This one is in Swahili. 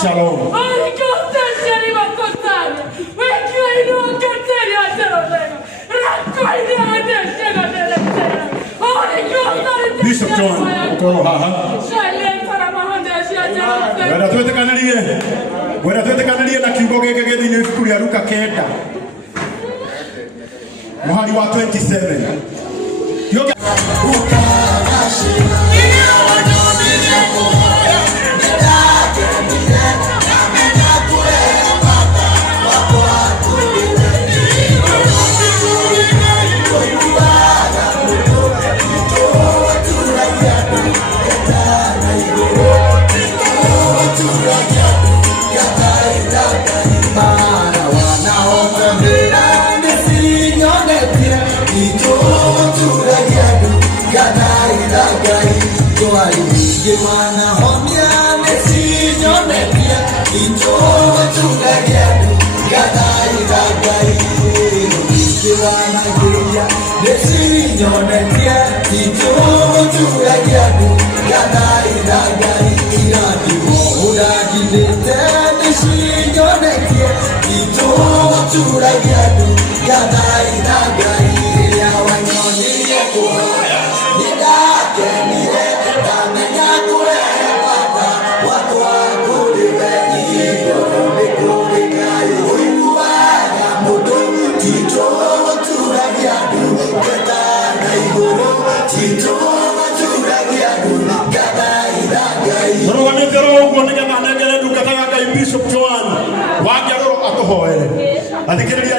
Shalom. Bishop John, go haha. Wera tuwete kanalie na kiugo geke gethi ni ibuku ria Luka 9 muhari wa 27. Gimana homnya nesinyonetia itu tunagadu gadai gimana gereja nesinyonetia itu tunagadu gadai inadi udah gidete nesinyonetia itu tunagadu gadai ya wanyoni ya kuhaya nidake nire Bishop John, wagero atohoere. Athikiriria